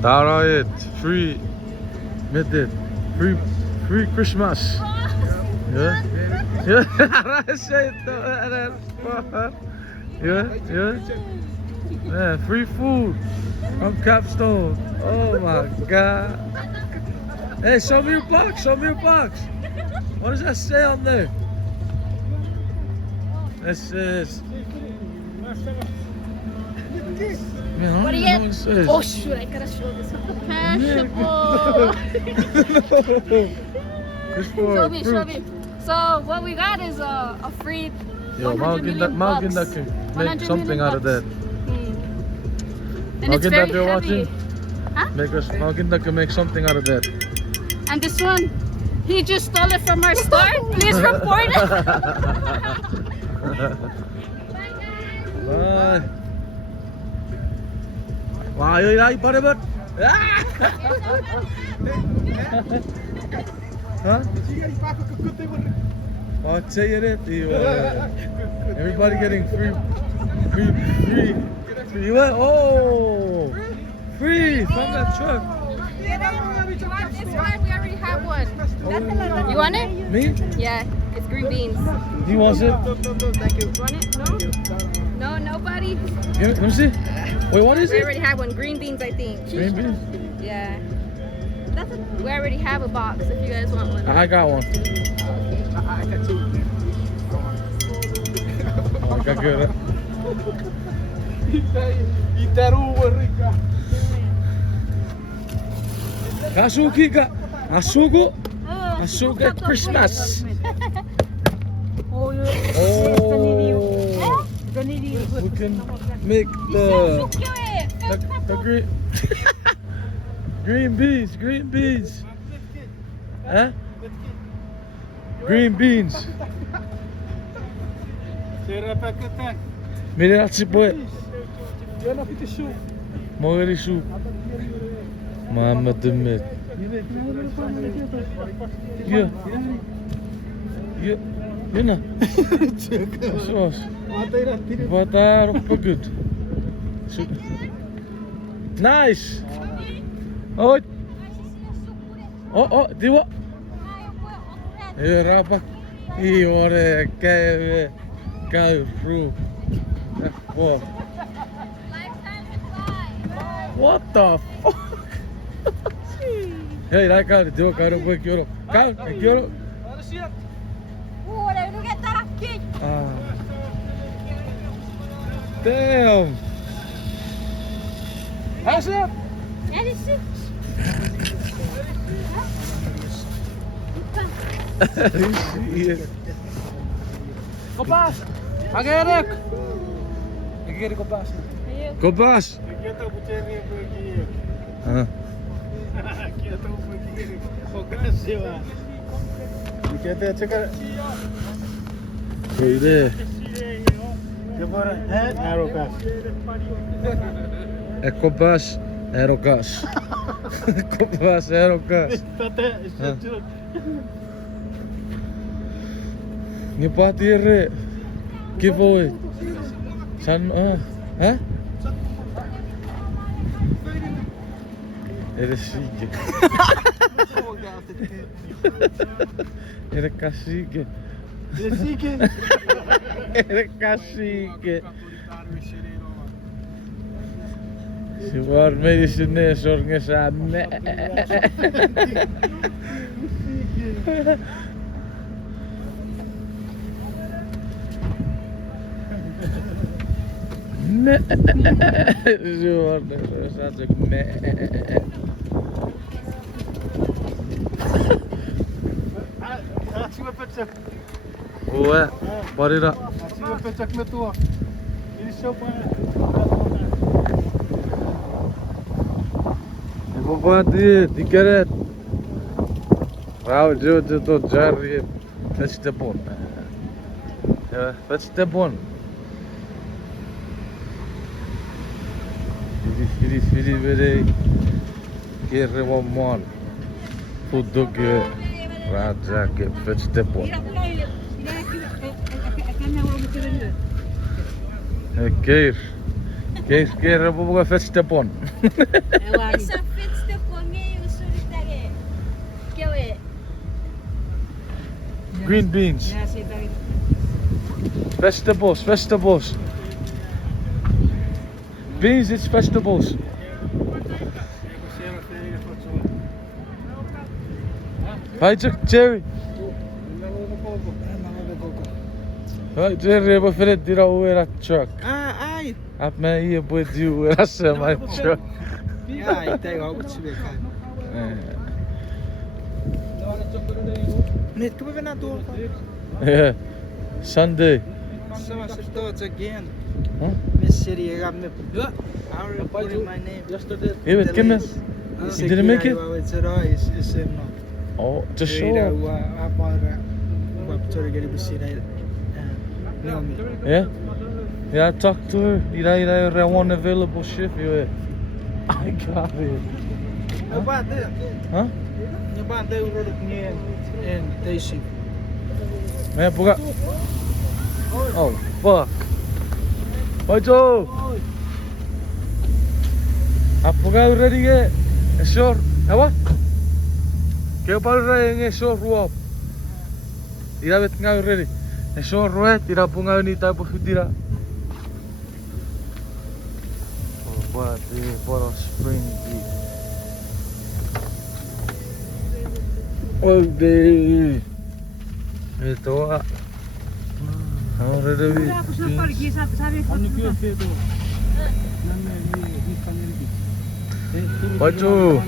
Daar het. Free. Met dit. Free Christmas. Ja? Ja, yeah, free food from Capstone. Oh my God. Hey, show me your box, What does that say on there? It says... Man, What do you know get? it says. Oh shoot, I gotta show this one. Perishable. It's for Show me. fruits. So what we got is a free Yo, 100 million bucks. that can make 100 something million out of that. And it's very you're heavy. watching? Huh? That can make something out of that. And this one, he just stole it from our store. Please report it. Bye. Wow, you like butter? Huh? I'll tell you that. Everybody getting free. What? Oh, free from that truck. You want this one? We already have one. You want it? Me? Yeah, it's green beans. He wants it. You want it? No? No, nobody? Let me see. Wait, what is We it? already have one. Green beans, I think. Green beans? Yeah. We already have a box if you guys want one. I got one. I got two. Oh, I got good. Huh? Asuka Christmas. Oh, we can make the green beans. Huh? Green beans. Mire dat boy. Mooi soep. Mama de met. Ja. Jena. Zoals. Wat daar op goed. Nice. Oh, die wat? Ja, rappa. Hier hoor kei vroeg. Wow. What the fuck? Hey, that guy to do it. Go quick, Euro. Go, Euro. Damn. How's that? Kompas! Agak Agak kompas. Kompas. Böyle. Kompas, aerogas. Kompas, aerogas. Ni patire. Giveaway. San hả? Era chique. Era cacique. Era cacique. Se var medicine sorgesa me. Me. Zor, sadece me. Ué, bora ir lá. Eu vou bater, de querer. Wow, eu estou já rir. That's the one. Yeah, that's the one. Fili, very. Kere one. Tudo que Raja que that's the one. Keir, vou fetch the one. Ewan. Sa fits de ponge usuri tage. Kewe. Green beans. Yeah, si David. Vegetables. Beans, it's vegetables. Hi, Jerry. Hi, Jerry, jag var för rädd att oera truck. Ai. Att man är på ett djur, jag ser my truck. Ai, tai wa ko tsibe ka. Net ko be na to. Yeah. Sunday. Sama se to again. Huh? Miss City got me. I already put in my name. Yesterday. You with Kim? You didn't make it? It's alright. It's no. Oh, just show Ira up. wa apara. Wa putore gari bisira. No me. Yeah? Yeah, I talked to her. Ira one available shift. Yeah. I got it. No bate. Huh? No bate uro ni en Daisy. Man, puga. Oh, fuck. Oi, Joe. Apuga ready ke? Esor. Apa? Kau baru rai esor ruap. Ira bet ngau ready. Esor ruat ira punga ni tapo fitira. Oh, what the bottle spring deep. Oh, baby. Ito ah. Ahora ready. Pacho.